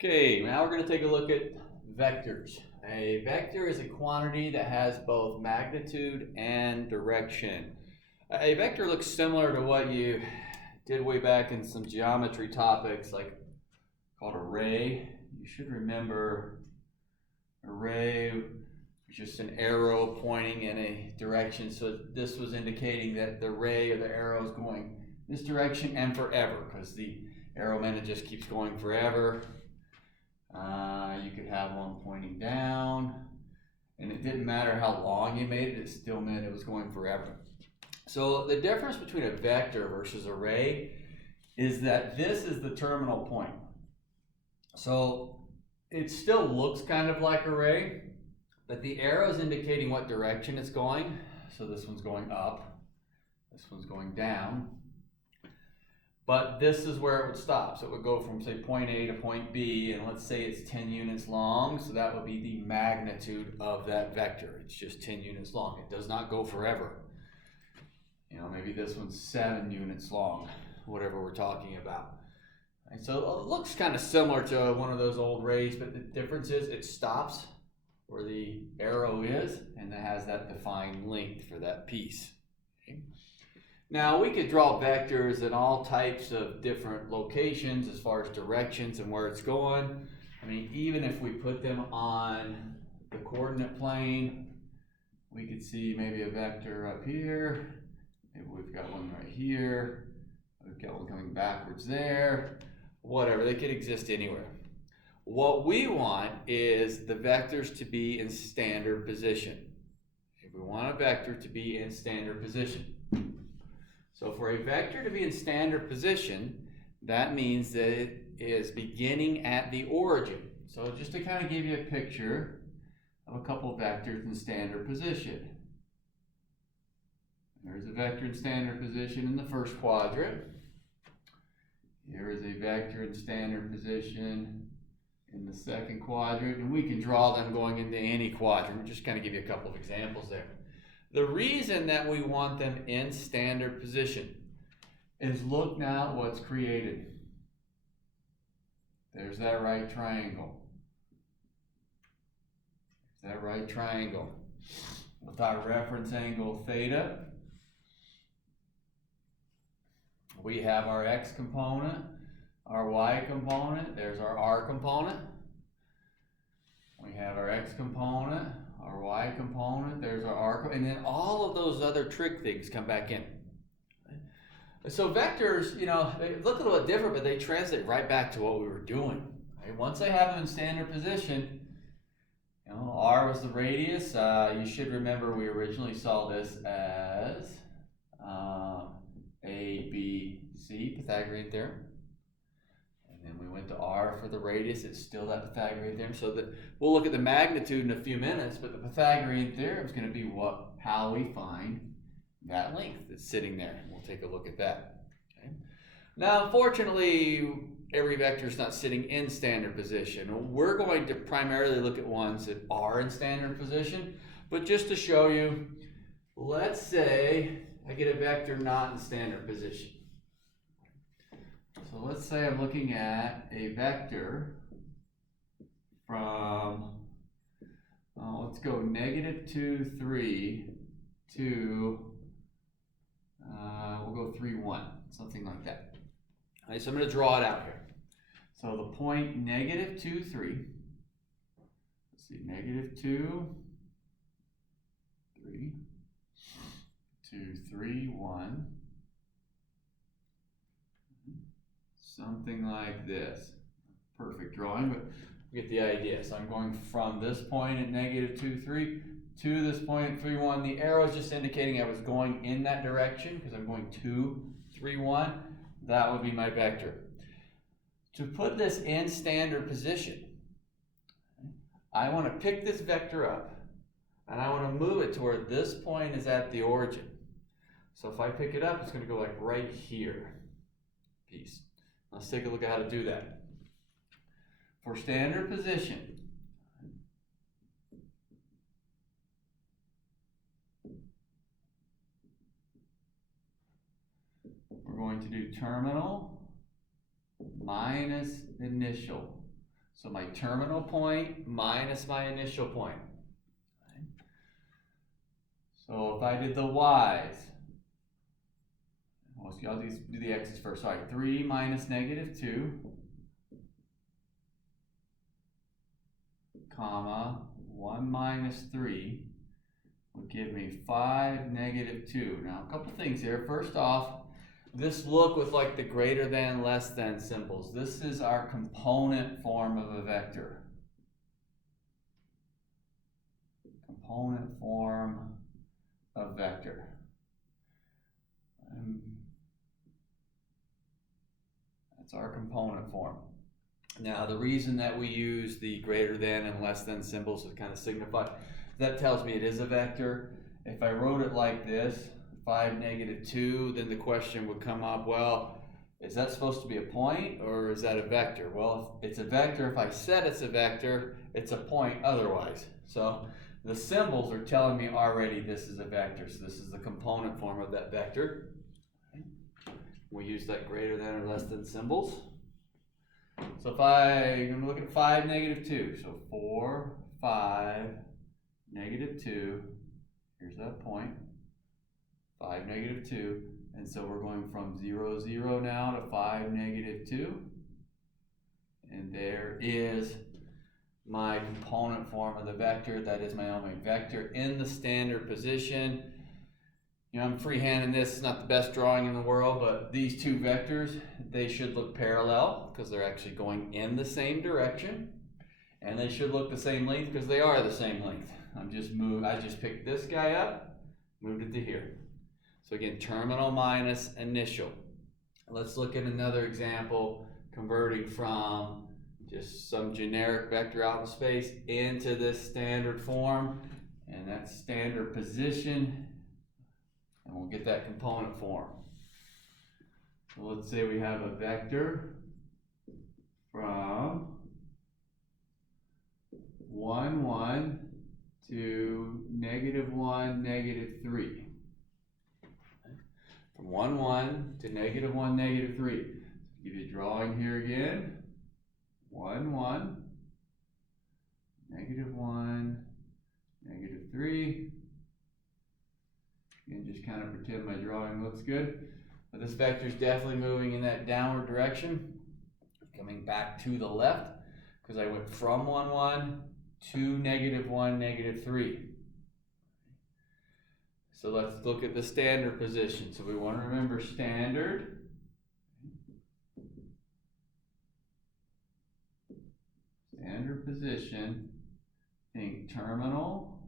Okay, now we're going to take a look at vectors. A vector is a quantity that has both magnitude and direction. A vector looks similar to what you did way back in some geometry topics, like called a ray. You should remember a ray was just an arrow pointing in a direction. So this was indicating that the ray or the arrow is going this direction and forever, because the arrow meant it just keeps going forever. You could have one pointing down, and it didn't matter how long you made it, it still meant it was going forever. So the difference between a vector versus a ray is that this is the terminal point. So it still looks kind of like a ray, but the arrow is indicating what direction it's going. So this one's going up, this one's going down. But this is where it would stop. So it would go from, say, point A to point B, and let's say it's 10 units long, so that would be the magnitude of that vector. It's just 10 units long. It does not go forever. You know, maybe this one's 7 units long, whatever we're talking about. And so it looks kind of similar to one of those old rays, but the difference is it stops where the arrow is, and it has that defined length for that piece. Okay. Now we could draw vectors in all types of different locations as far as directions and where it's going. I mean, even if we put them on the coordinate plane, we could see maybe a vector up here. Maybe we've got one right here. We've got one coming backwards there. Whatever, they could exist anywhere. What we want is the vectors to be in standard position. If we want a vector to be in standard position. So for a vector to be in standard position, that means that it is beginning at the origin. So just to kind of give you a picture of a couple of vectors in standard position. There's a vector in standard position in the first quadrant. Here is a vector in standard position in the second quadrant, and we can draw them going into any quadrant. Just kind of give you a couple of examples there. The reason that we want them in standard position is look now at what's created. There's that right triangle. There's that right triangle. With our reference angle theta, we have our x component, our y component, there's our r component. We have our x component, our y component, there's our r, and then all of those other trig things come back in. So vectors, you know, they look a little bit different, but they translate right back to what we were doing. Right? Once I have them in standard position, you know, r was the radius. You should remember we originally saw this as a, b, c, Pythagorean theorem. And then we went to r for the radius. It's still that Pythagorean theorem. So that we'll look at the magnitude in a few minutes, but the Pythagorean theorem is going to be how we find that length that's sitting there. We'll take a look at that. Okay. Now, unfortunately, every vector is not sitting in standard position. We're going to primarily look at ones that are in standard position, but just to show you, let's say I get a vector not in standard position. So let's say I'm looking at a vector from, let's go -2, 3 to, we'll go 3, 1, something like that. All right, so I'm going to draw it out here. So the point -2, 3, let's see, -2, 3, 2, 3, 1. Something like this. Perfect drawing, but you get the idea. So I'm going from this point at -2, 3 to this point at 3, 1. The arrow is just indicating I was going in that direction because I'm going 2, 3, 1. That would be my vector. To put this in standard position, I want to pick this vector up and I want to move it to where this point is at the origin. So if I pick it up, it's going to go like right here. Piece. Let's take a look at how to do that. For standard position, we're going to do terminal minus initial. So my terminal point minus my initial point. So if I did the y's, I'll just do the x's first. Sorry, 3 minus -2, comma, 1 minus 3 would give me 5, -2. Now, a couple things here. First off, this look with like the greater than, less than symbols. This is our component form of a vector. Component form of vector. That's our component form. Now, the reason that we use the greater than and less than symbols to kind of signify, that tells me it is a vector. If I wrote it like this, 5, -2, then the question would come up, well, is that supposed to be a point or is that a vector? Well, if it's a vector, if I said it's a vector, it's a point otherwise. So the symbols are telling me already this is a vector. So this is the component form of that vector. We use that greater than or less than symbols. So if I'm going to look at 5, -2. So 4, 5, -2. Here's that point. 5, -2. And so we're going from 0, 0 now to 5, -2. And there is my component form of the vector. That is my only vector in the standard position. You know, I'm freehanding this. It's not the best drawing in the world, but these two vectors, they should look parallel because they're actually going in the same direction. And they should look the same length because they are the same length. I just picked this guy up, moved it to here. So again, terminal minus initial. Let's look at another example converting from just some generic vector out in space into this standard form, and that's standard position, and we'll get that component form. So let's say we have a vector from 1, 1 to -1, -3. From 1, 1 to -1, -3. Give you a drawing here again. 1, 1, -1, -3. And just kind of pretend my drawing looks good. But this vector is definitely moving in that downward direction, coming back to the left, because I went from 1, 1 to -1, -3. So let's look at the standard position. So we want to remember standard. Standard position, think terminal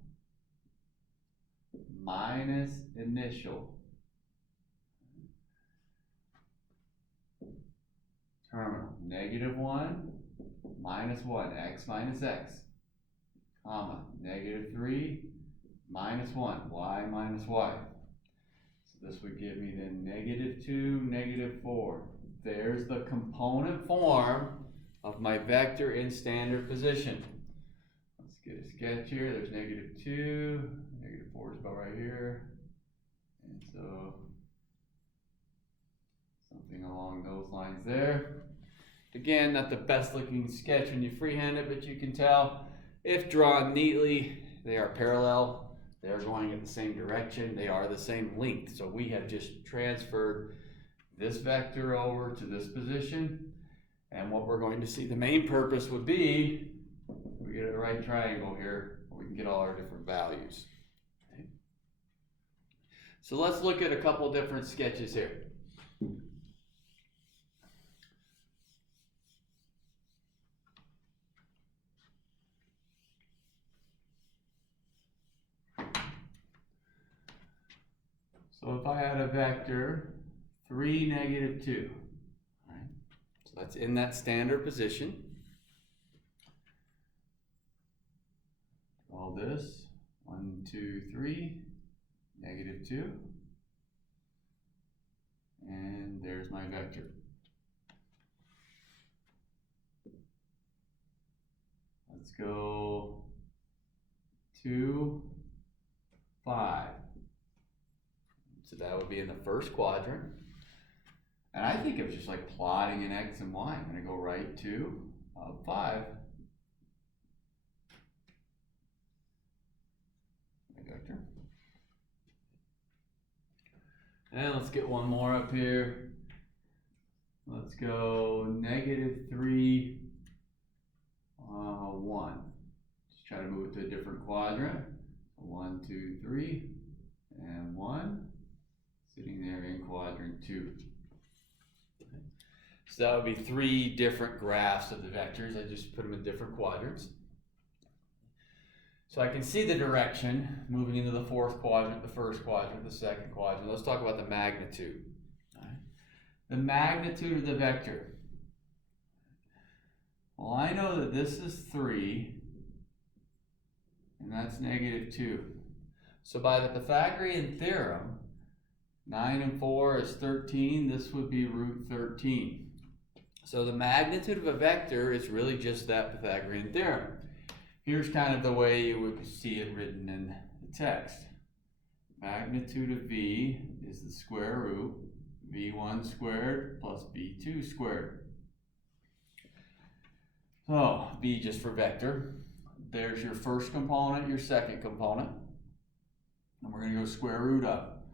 minus initial. Terminal, -1 minus 1, x minus x, comma, -3 minus 1, y minus y. So this would give me then -2, -4. There's the component form of my vector in standard position. Let's get a sketch here. There's -2, -4 is about right here. And so something along those lines there. Again, not the best looking sketch when you freehand it, but you can tell if drawn neatly, they are parallel. They are going in the same direction. They are the same length. So we have just transferred this vector over to this position. And what we're going to see, the main purpose would be, we get a right triangle here, we can get all our different values. Okay. So let's look at a couple different sketches here. So if I had a vector 3, -2, right? So that's in that standard position. All this 1, 2, 3, -2, and there's my vector. Let's go 2, 5. So that would be in the first quadrant. And I think of just like plotting an x and y. I'm going to go right 2, of 5. Vector. And let's get one more up here. Let's go -3, 1. Just try to move it to a different quadrant. 1, 2, 3, and 1. Sitting there in quadrant 2. So that would be 3 different graphs of the vectors. I just put them in different quadrants. So I can see the direction moving into the 4th quadrant, the 1st quadrant, the 2nd quadrant. Let's talk about the magnitude. All right. The magnitude of the vector. Well, I know that this is 3, and that's -2. So by the Pythagorean theorem, 9 and 4 is 13. This would be √13. So the magnitude of a vector is really just that Pythagorean theorem. Here's kind of the way you would see it written in the text. Magnitude of V is the square root V1 squared plus V2 squared. So V just for vector. There's your first component, your second component. And we're going to go square root up.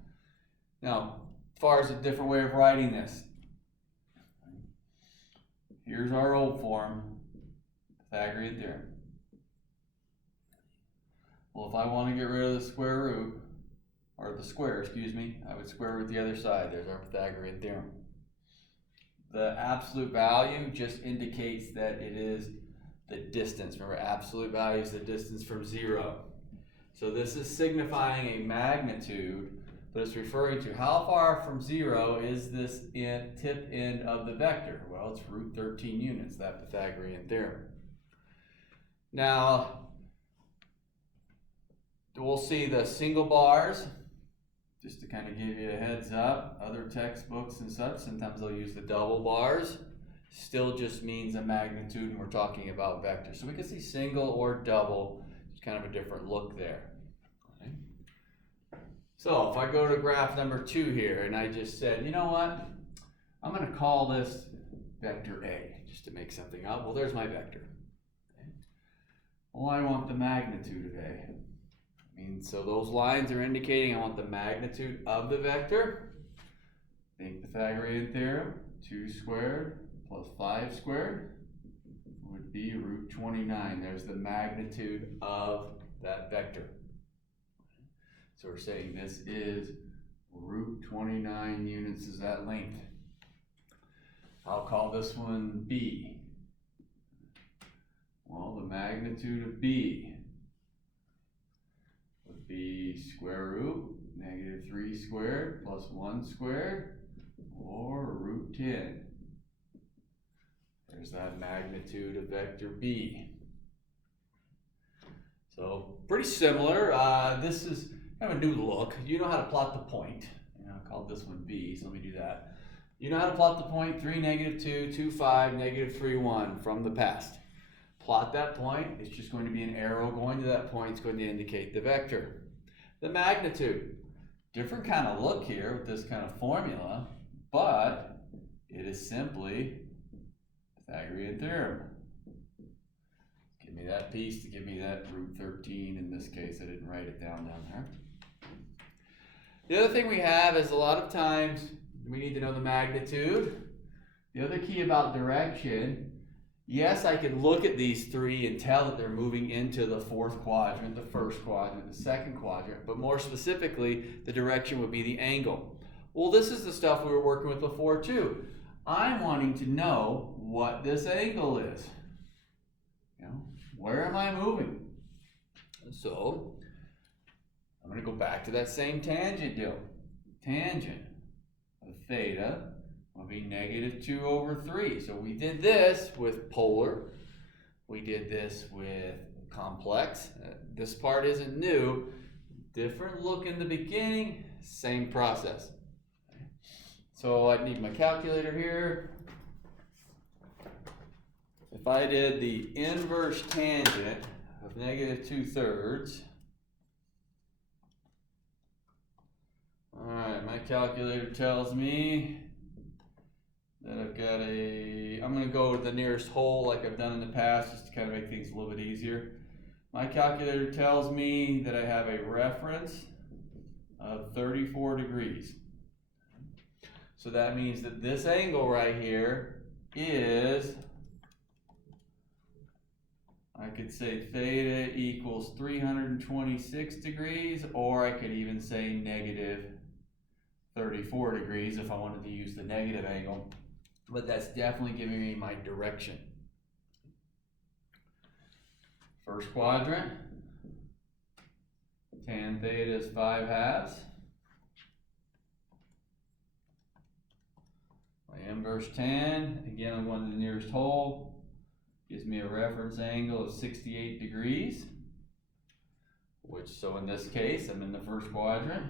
Now, as far as a different way of writing this, here's our old form, Pythagorean theorem. Well, if I want to get rid of the square root, or the square, excuse me, I would square root the other side. There's our Pythagorean theorem. The absolute value just indicates that it is the distance. Remember, absolute value is the distance from 0. So this is signifying a magnitude, but it's referring to how far from 0 is this tip end of the vector. Well, it's √13 units, that Pythagorean theorem. Now, we'll see the single bars, just to kind of give you a heads up. Other textbooks and such, sometimes they'll use the double bars. Still just means a magnitude, and we're talking about vectors. So we can see single or double. It's kind of a different look there. Okay. So if I go to graph number 2 here, and I just said, you know what? I'm going to call this vector A, just to make something up. Well, there's my vector. Okay. Well, I want the magnitude of A. So those lines are indicating I want the magnitude of the vector. Think Pythagorean theorem, 2 squared plus 5 squared would be √29. There's the magnitude of that vector. So we're saying this is √29 units is that length. I'll call this one B. Well, the magnitude of B would be square root -3 squared plus 1 squared, or √10. There's that magnitude of vector B. So pretty similar. This is kind of a new look. You know how to plot the point. I called this one B, so let me do that. You know how to plot the point 3, -2, 2, 5, -3, 1 from the past. Plot that point. It's just going to be an arrow going to that point. It's going to indicate the vector. The magnitude. Different kind of look here with this kind of formula, but it is simply Pythagorean theorem. Give me that piece to give me that √13. In this case, I didn't write it down there. The other thing we have is a lot of times we need to know the magnitude. The other key about direction, yes, I can look at these 3 and tell that they're moving into the 4th quadrant, the 1st quadrant, the 2nd quadrant, but more specifically, the direction would be the angle. Well, this is the stuff we were working with before too. I'm wanting to know what this angle is. Where am I moving? So, I'm going to go back to that same tangent deal. Tangent of theta will be -2/3. So we did this with polar. We did this with complex. This part isn't new. Different look in the beginning, same process. So I need my calculator here. If I did the inverse tangent of -2/3, all right, my calculator tells me Then I've got I'm going to go with the nearest whole like I've done in the past just to kind of make things a little bit easier. My calculator tells me that I have a reference of 34 degrees. So that means that this angle right here is, I could say theta equals 326 degrees, or I could even say negative 34 degrees if I wanted to use the negative angle. But that's definitely giving me my direction. First quadrant, tan theta is 5/2. My inverse tan, again I'm going to the nearest whole, gives me a reference angle of 68 degrees, so in this case I'm in the first quadrant.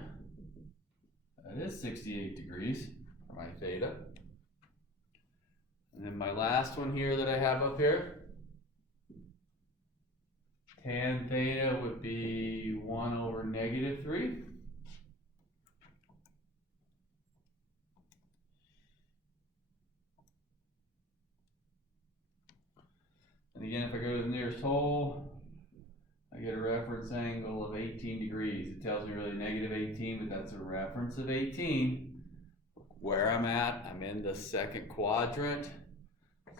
That is 68 degrees for my theta. And then my last one here that I have up here, tan theta would be 1 over negative 3. And again, if I go to the nearest whole, I get a reference angle of 18 degrees. It tells me really negative 18, but that's a reference of 18. Where I'm at, I'm in the second quadrant.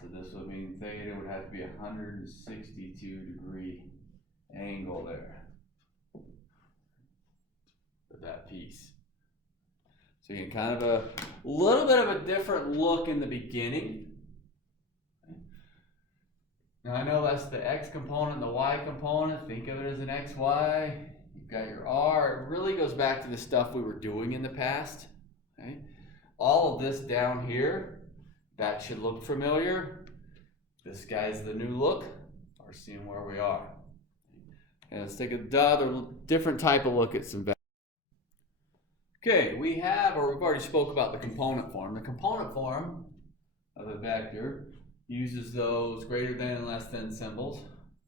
So this would mean theta would have to be 162 degree angle there for that piece. So you get kind of a little bit of a different look in the beginning. Now I know that's the x component and the y component. Think of it as an xy. You've got your r. It really goes back to the stuff we were doing in the past. Okay? All of this down here, that should look familiar. This guy's the new look. We're seeing where we are. And let's take another different type of look at some vectors. Okay, we've already spoke about the component form. The component form of a vector uses those greater than and less than symbols.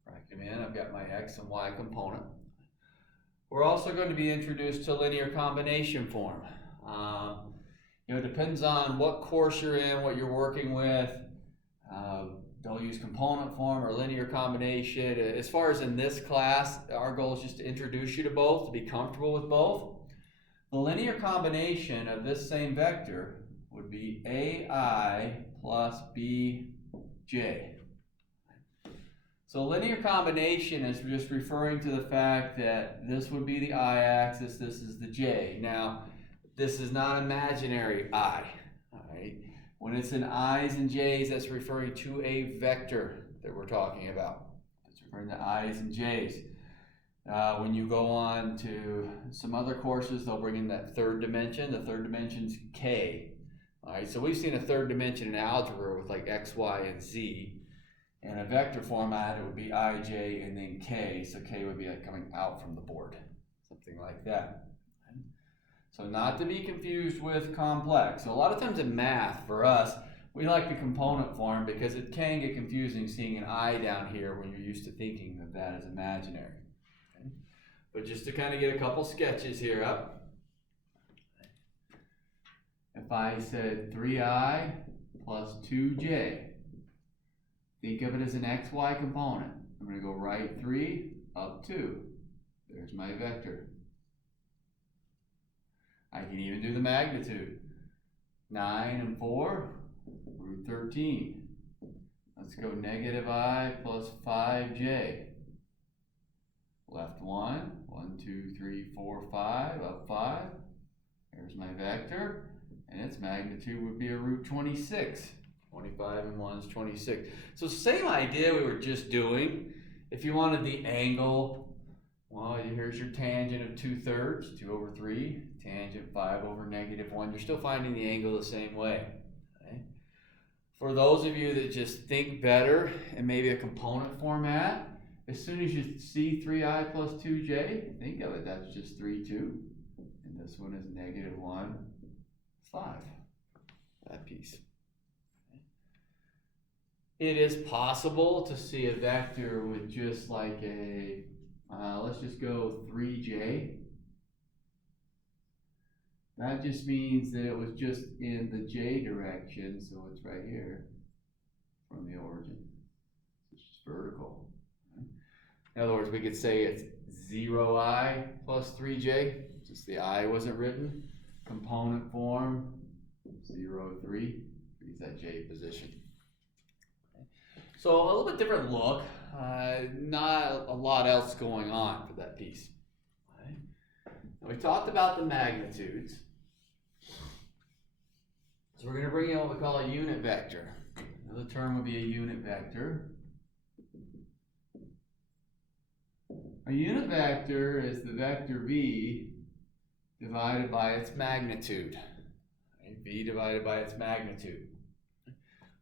Write them in. I've got my x and y component. We're also going to be introduced to linear combination form. It depends on what course you're in, what you're working with. They'll use component form or linear combination. As far as in this class, our goal is just to introduce you to both, to be comfortable with both. The linear combination of this same vector would be AI plus BJ. So linear combination is just referring to the fact that this would be the I-axis, this is the J. Now, this is not imaginary I. All right? When it's in I's and J's, that's referring to a vector that we're talking about. It's referring to I's and J's. When you go on to some other courses, they'll bring in that third dimension. The third dimension's K. All right, so we've seen a third dimension in algebra with like X, Y, and Z. In a vector format, it would be I, J, and then K. So K would be like coming out from the board, something like that. So not to be confused with complex. So a lot of times in math, for us, we like the component form because it can get confusing seeing an I down here when you're used to thinking of that as imaginary. Okay? But just to kind of get a couple sketches here up. If I said 3i plus 2j, think of it as an xy component. I'm going to go right 3, up 2. There's my vector. I can even do the magnitude. 9 and 4, root 13. Let's go negative I plus 5j. Left 1, 1, 2, 3, 4, 5, up 5. There's my vector. And its magnitude would be a root 26. 25 and 1 is 26. So same idea we were just doing. If you wanted the angle, well, here's your tangent of 2/3, 2 over 3. Tangent 5 over negative 1. You're still finding the angle the same way. Okay? For those of you that just think better and maybe a component format, as soon as you see 3i plus 2j, think of it, that's just 3, 2. And this one is negative 1, 5. That piece. It is possible to see a vector with just like let's just go 3j. that just means that it was just in the j direction, so it's right here from the origin. It's just vertical. In other words, we could say it's 0i plus 3j, since the I wasn't written. Component form, 0, 3, use that j position. So a little bit different look, not a lot else going on for that piece. Okay. Now we talked about the magnitudes. So we're going to bring in what we call a unit vector. Another term would be a unit vector. A unit vector is the vector v divided by its magnitude. Okay, v divided by its magnitude.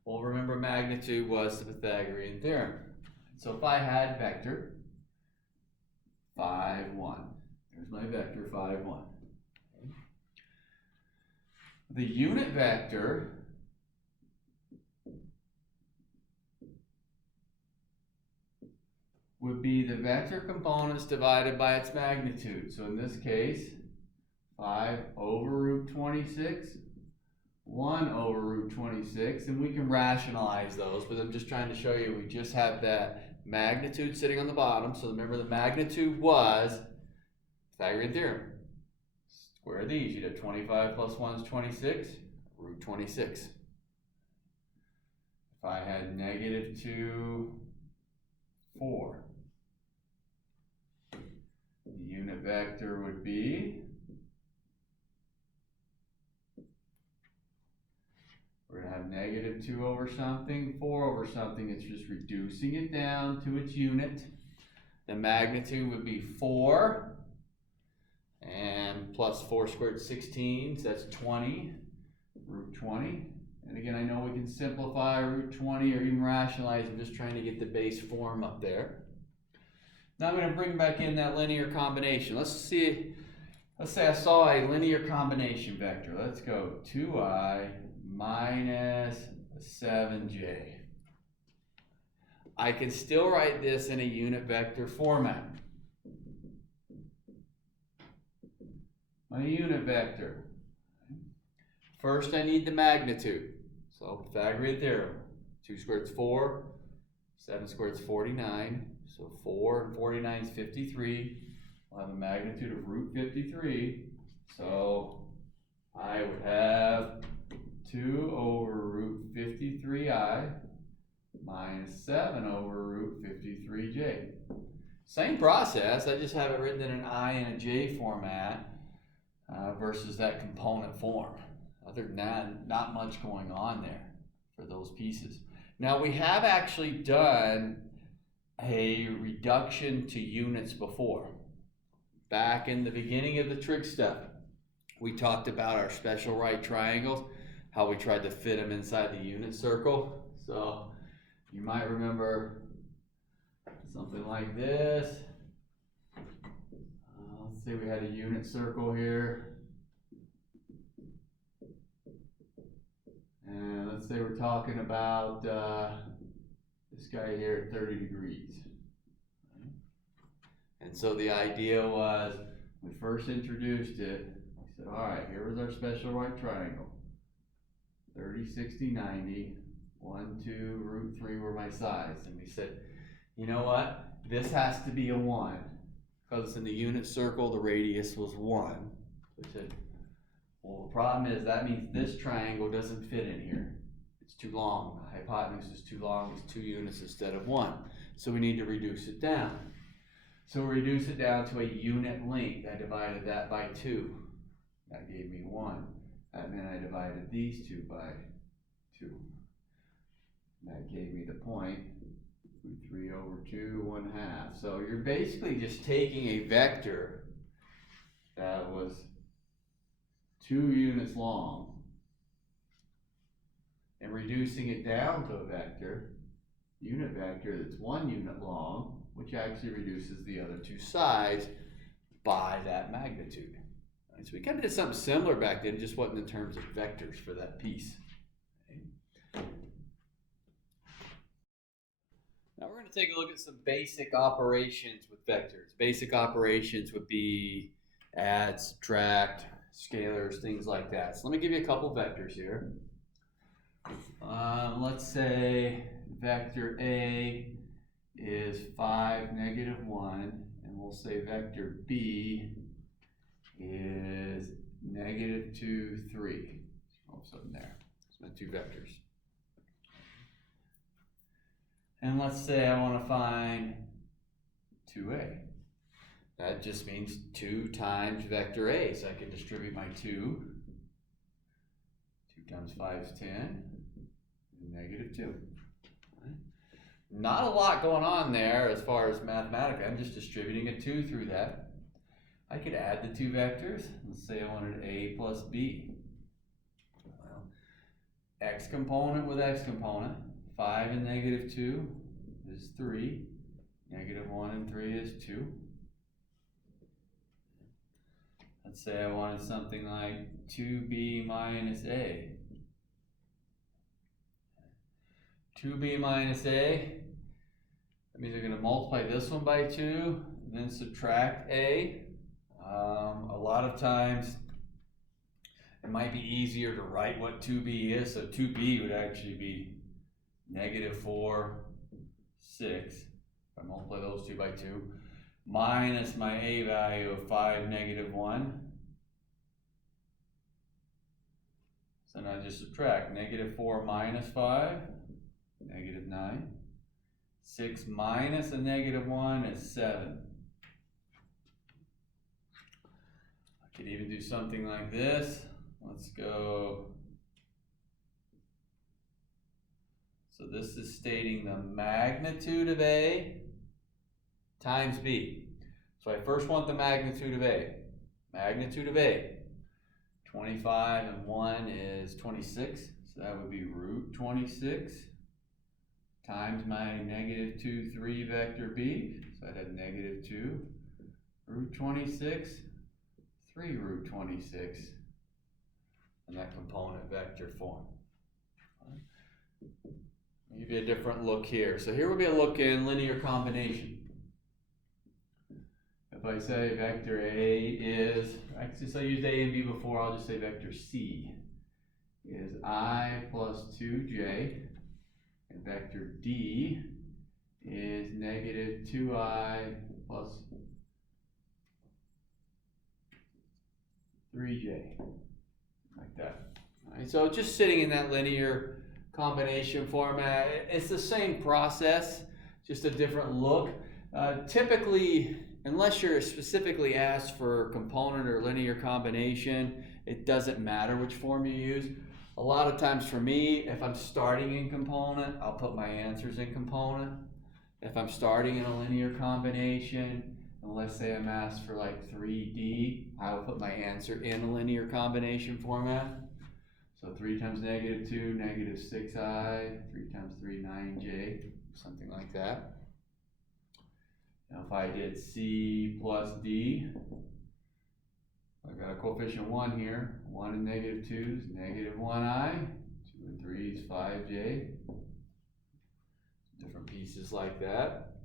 Well, remember magnitude was the Pythagorean theorem. So if I had vector 5, 1, there's my vector 5, 1. Okay. The unit vector would be the vector components divided by its magnitude. So in this case, 5 over root 26, 1 over root 26, and we can rationalize those, but I'm just trying to show you we just have that magnitude sitting on the bottom. So remember the magnitude was Pythagorean theorem. Square these, you'd have 25 plus 1 is 26, root 26. If I had negative 2, 4, the unit vector would be, we're going to have negative 2 over something, 4 over something. It's just reducing it down to its unit. The magnitude would be 4, and plus 4 squared 16, so that's 20, root 20. And again, I know we can simplify root 20 or even rationalize. I'm just trying to get the base form up there. Now I'm going to bring back in that linear combination. Let's say I saw a linear combination vector. Let's go 2i minus 7j. I can still write this in a unit vector format. My unit vector. First I need the magnitude. So Pythagorean theorem. 2 squared is 4, 7 squared is 49. So 4 and 49 is 53. I'll have a magnitude of root 53. So I would have 2 over root 53i minus 7 over root 53j. Same process, I just have it written in an I and a j format versus that component form. Other than that, not much going on there for those pieces. Now we have actually done a reduction to units before. Back in the beginning of the trig stuff, we talked about our special right triangles, how we tried to fit them inside the unit circle. So you might remember something like this. Let's say we had a unit circle here. And let's say we're talking about this guy here at 30 degrees. And so the idea was, we first introduced it, we said, all right, here was our special right triangle. 30, 60, 90, 1, 2, root 3 were my sides. And we said, you know what? This has to be a 1. Because in the unit circle, the radius was 1. We said, well, the problem is that means this triangle doesn't fit in here. It's too long. The hypotenuse is too long. It's 2 units instead of 1. So we need to reduce it down. So we reduce it down to a unit length. I divided that by 2. That gave me 1. That meant I divided these two by 2. That gave me the point. 3 over 2, 1/2. So you're basically just taking a vector that was 2 units long and reducing it down to a vector, unit vector that's 1 unit long, which actually reduces the other 2 sides by that magnitude. Right, so we kind of did something similar back then, just wasn't in terms of vectors for that piece. Okay. Now we're going to take a look at some basic operations with vectors. Basic operations would be add, subtract, scalars, things like that. So let me give you a couple vectors here. Let's say vector A is 5, -1, and we'll say vector B is -2, 3. All of a sudden there. That's my two vectors. And let's say I want to find 2A. That just means 2 times vector A. So I can distribute my 2. 2 times 5 is 10. And -2. Right. Not a lot going on there as far as mathematically. I'm just distributing a 2 through that. I could add the 2 vectors. Let's say I wanted A plus B. Well, x component with x component. 5 and -2 is 3. -1 and 3 is 2. Let's say I wanted something like 2b minus a. 2b minus a, that means I'm going to multiply this one by 2, then subtract a. A lot of times it might be easier to write what 2b is, so 2b would actually be -4, 6. If I multiply those two by 2, minus my a value of 5, -1. So now I just subtract -4 minus 5, -9. 6 minus a -1 is 7. I could even do something like this. Let's go. So this is stating the magnitude of A times B. So I first want the magnitude of A. Magnitude of A. 25 and 1 is 26. So that would be root 26 times my -2, 3 vector B. So I'd have -2 root 26, 3 root 26 in that component vector form. I'll give you a different look here. So here would be a look in linear combination. If I say vector A is, actually, so I used A and B before, I'll just say vector C is I plus 2j, and vector D is -2i plus 3j, like that. All right, so just sitting in that linear combination format, it's the same process, just a different look. Typically, unless you're specifically asked for component or linear combination, it doesn't matter which form you use. A lot of times for me, if I'm starting in component, I'll put my answers in component. If I'm starting in a linear combination, and let's say I'm asked for like 3D, I will put my answer in a linear combination format. So 3 times -2, -6i, 3 times 3, 9j, something like that. Now if I did C plus D, I've got a coefficient 1 here. 1 and -2 is -1i. 2 and 3 is 5j. Different pieces like that.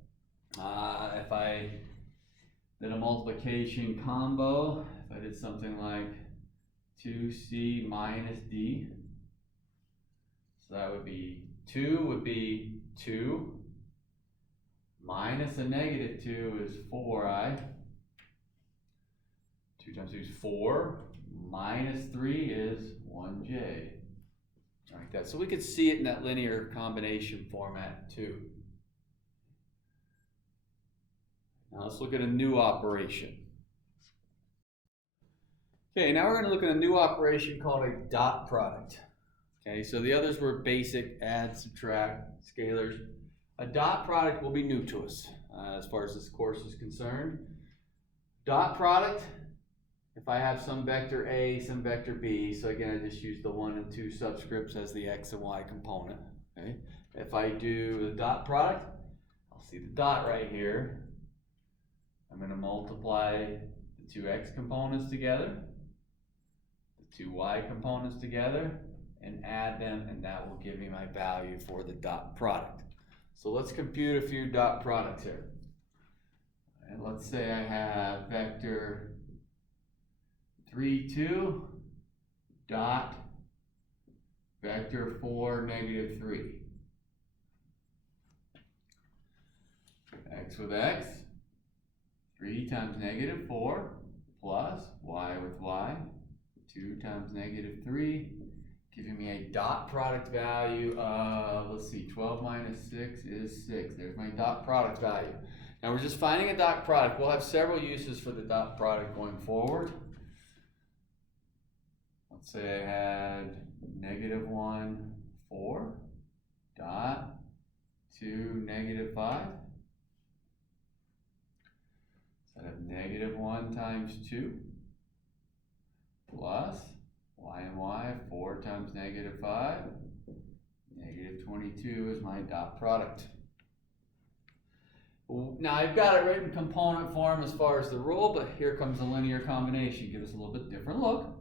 If I did a multiplication combo, if I did something like 2c minus d, so that would be 2 would be 2. Minus a -2 is 4i. 2 times 2 is 4. Minus 3 is 1j. Like that. So we could see it in that linear combination format too. Now let's look at a new operation. Okay, now we're going to look at a new operation called a dot product. Okay, so the others were basic, add, subtract, scalars. A dot product will be new to us as far as this course is concerned. Dot product, if I have some vector A, some vector B, so again I just use the 1 and 2 subscripts as the x and y component. Okay? If I do the dot product, I'll see the dot right here. I'm going to multiply the 2 x components together, the 2 y components together, and add them, and that will give me my value for the dot product. So let's compute a few dot products here. And let's say I have vector 3, 2, dot, vector 4, negative 3. X with x, 3 times negative 4, plus y with y, 2 times negative 3, giving me a dot product value of, let's see, 12 minus 6 is 6. There's my dot product value. Now we're just finding a dot product. We'll have several uses for the dot product going forward. Let's say I had negative 1, 4, dot, 2, negative 5. So I have negative 1 times 2 plus y and y, 4 times negative 5. Negative 22 is my dot product. Now I've got it written component form as far as the rule, but here comes a linear combination. Give us a little bit different look.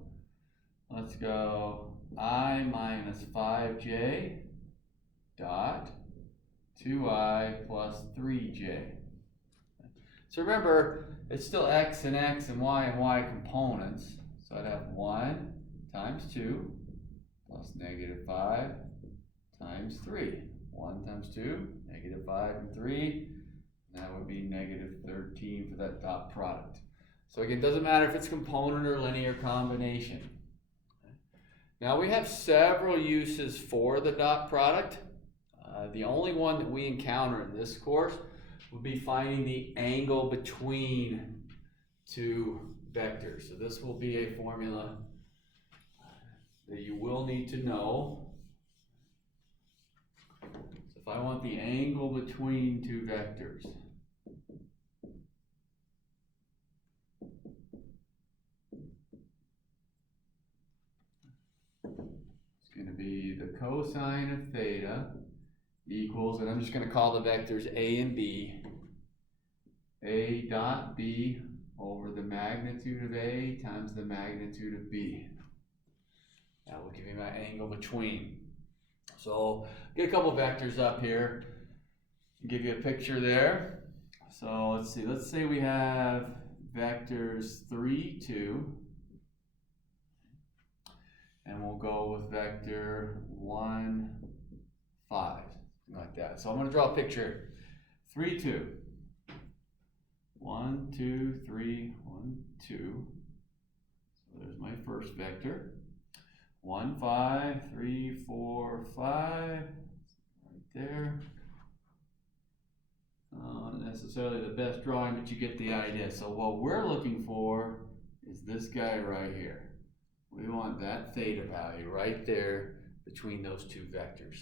Let's go I minus 5j dot 2i plus 3j. So remember, it's still x and y components. So I'd have 1 times 2 plus negative 5 times 3. 1 times 2, negative 5 and 3. That would be negative 13 for that dot product. So again, it doesn't matter if it's component or linear combination. Now we have several uses for the dot product. The only one that we encounter in this course would be finding the angle between two vectors. So this will be a formula that you will need to know. So if I want the angle between two vectors, it's going to be the cosine of theta equals, and I'm just going to call the vectors A and B, A dot B over the magnitude of A times the magnitude of B. That will give me my angle between. So get a couple vectors up here, give you a picture there. So let's see, let's say we have vectors 3, 2, and we'll go with vector 1, 5, something like that. So I'm going to draw a picture. 3, 2. 1, 2, 3, 1, 2. So there's my first vector. 1, 5, 3, 4, 5. Right there. Not necessarily the best drawing, but you get the idea. So what we're looking for is this guy right here. We want that theta value right there between those two vectors.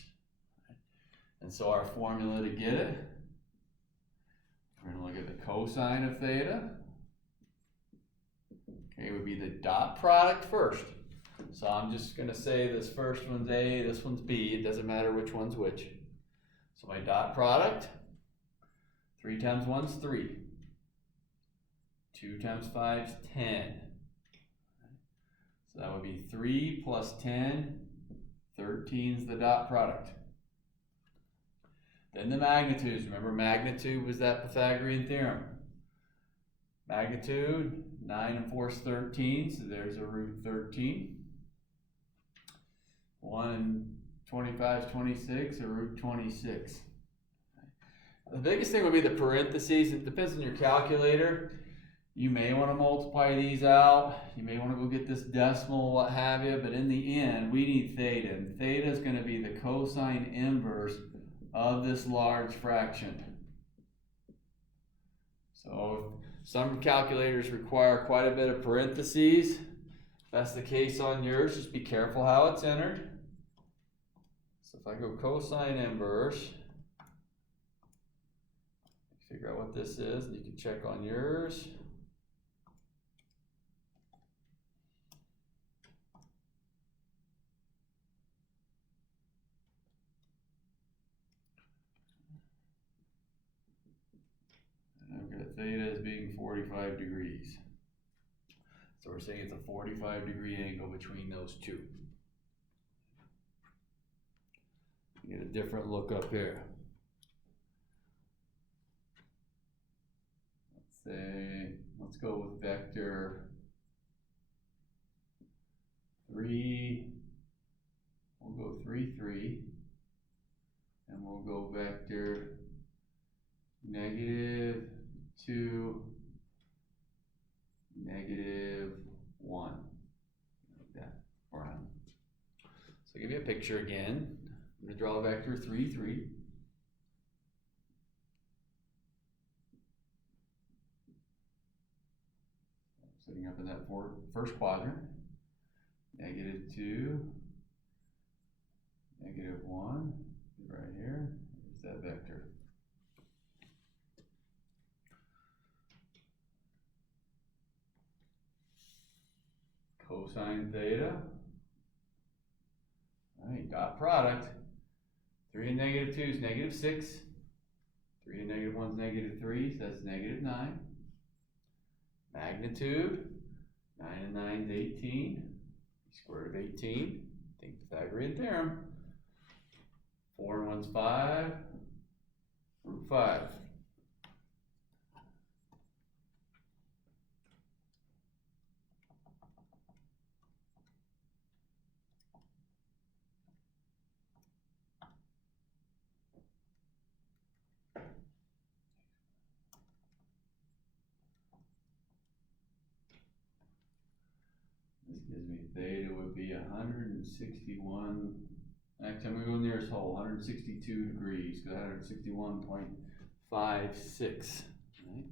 And so our formula to get it, we're going to look at the cosine of theta. Okay, would be the dot product first. So I'm just going to say this first one's A, this one's B. It doesn't matter which one's which. So my dot product, 3 times 1's 3. 2 times 5's 10. So that would be 3 plus 10, 13's the dot product. Then the magnitudes. Remember, magnitude was that Pythagorean theorem. Magnitude, 9 and 4 is 13, so there's a root 13. 1 and 25 is 26, a root 26. The biggest thing would be the parentheses. It depends on your calculator. You may want to multiply these out. You may want to go get this decimal, what have you, but in the end, we need theta. And theta is going to be the cosine inverse of this large fraction. So some calculators require quite a bit of parentheses. If that's the case on yours, just be careful how it's entered. So if I go cosine inverse, figure out what this is, and you can check on yours. I've got theta as being 45 degrees. So we're saying it's a 45-degree angle between those two. Get a different look up here. Let's go with vector 3, we'll go 3, 3, and we'll go vector -2, -1, like that, around. So I'll give you a picture again. I'm going to draw a vector 3, 3. Sitting up in that first quadrant. -2, -1, right here. There's that vector. Cosine theta. All right, dot product. 3 and -2 is -6. 3 and -1 is -3, so that's -9. Magnitude, 9 and 9 is 18. Square root of 18. Think Pythagorean theorem. 4 and 1 is 5. Root 5. This gives me theta would be 161. Actually, I'm going to go nearest whole, 162 degrees, because 161.56. Right?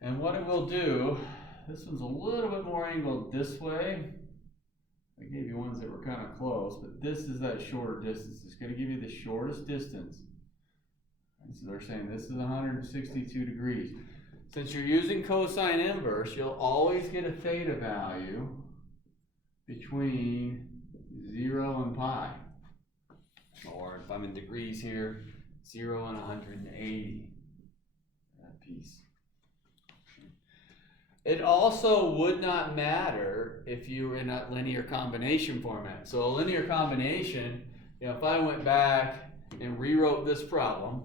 And what it will do, this one's a little bit more angled this way. I gave you ones that were kind of close, but this is that shorter distance. It's going to give you the shortest distance. And so they're saying this is 162 degrees. Since you're using cosine inverse, you'll always get a theta value between 0 and pi. Or if I'm in degrees here, 0 and 180. That piece. It also would not matter if you were in a linear combination format. So a linear combination, if I went back and rewrote this problem,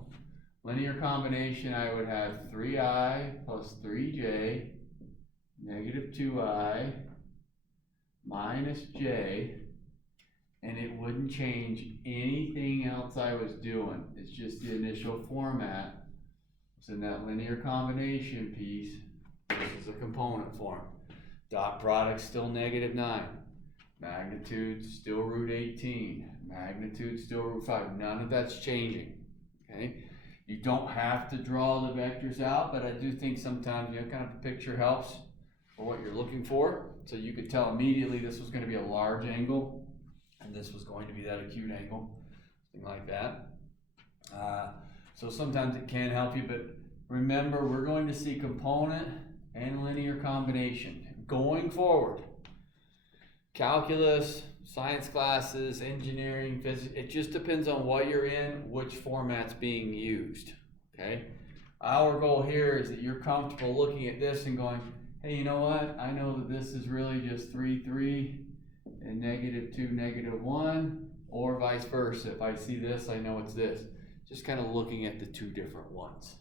linear combination, I would have 3i plus 3j, -2i, minus j, and it wouldn't change anything else I was doing. It's just the initial format. It's in that linear combination piece. This is a component form. Dot product still -9. Magnitude still root 18. Magnitude still root 5. None of that's changing. Okay? You don't have to draw the vectors out, but I do think sometimes, kind of a picture helps for what you're looking for. So you could tell immediately this was going to be a large angle, and this was going to be that acute angle, something like that. So sometimes it can help you, but remember, we're going to see component and linear combination going forward. Calculus, science classes, engineering, physics, it just depends on what you're in, which format's being used, okay? Our goal here is that you're comfortable looking at this and going, hey, you know what? I know that this is really just 3, 3, and -2, -1, or vice versa. If I see this, I know it's this. Just kind of looking at the two different ones.